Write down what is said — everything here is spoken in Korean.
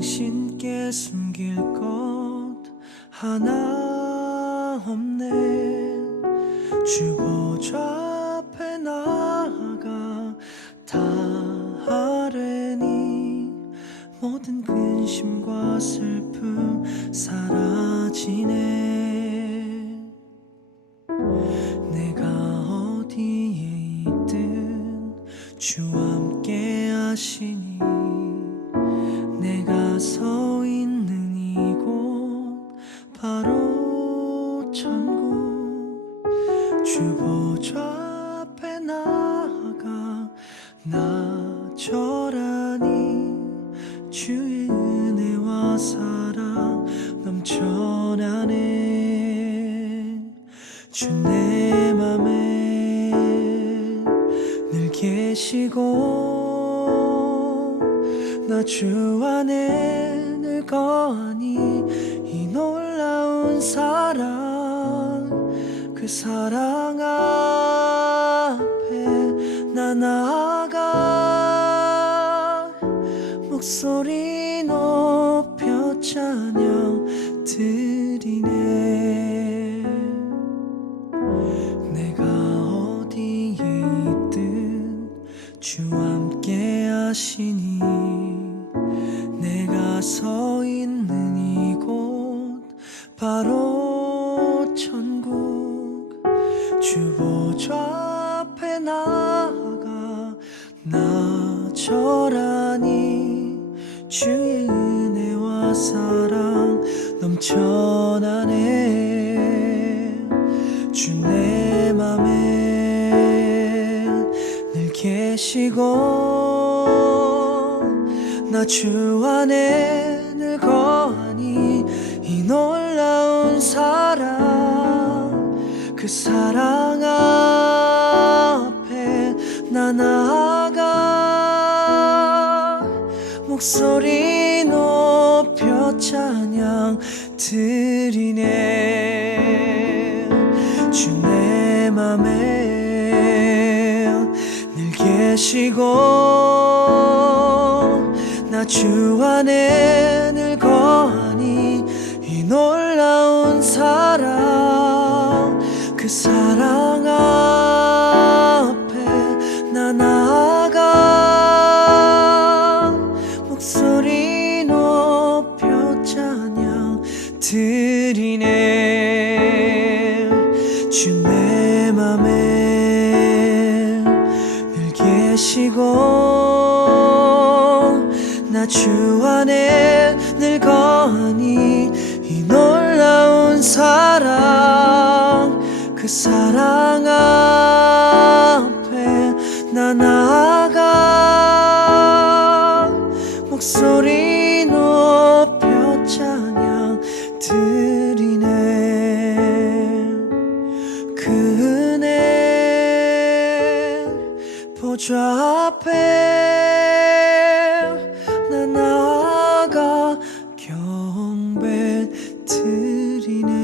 당신께 숨길 것 하나 없네. 주고자 앞에 나아가 다 하려니 모든 근심과 슬픔 사라지네. 내가 어디에 있든 주와 함께 하시니 서 있는 이곳 바로 천국. 주보좌 앞에 나아가 나절하니 주의 은혜와 사랑 넘쳐나네. 주내 맘에 늘 계시고 나 주 안에 늘 거하니? 이 놀라운 사랑 그 사랑 앞에 나 나아가 목소리 높여 찬양 드리네. 내가 어디에 있든 주와 함께 하시니 내가 서 있는 이곳 바로 천국. 주 보좌 앞에 나아가 나절하니 주의 은혜와 사랑 넘쳐나네. 주내 맘에 늘 계시고 나 주 안에 사랑 앞에 나 나아가 목소리 높여 찬양 드리네. 주 내 맘에 늘 계시고 나 주 안에 늘 거하니 이 놀라운 사랑 그 사랑 앞에 나 나아가 목소리 높여 찬양 드리네. 주내 맘에 늘 계시고 나 주 안에 사랑 앞에 나 나아가 목소리 높여 찬양 드리네. 그 은혜 보좌 앞에 나 나아가 경배 드리네.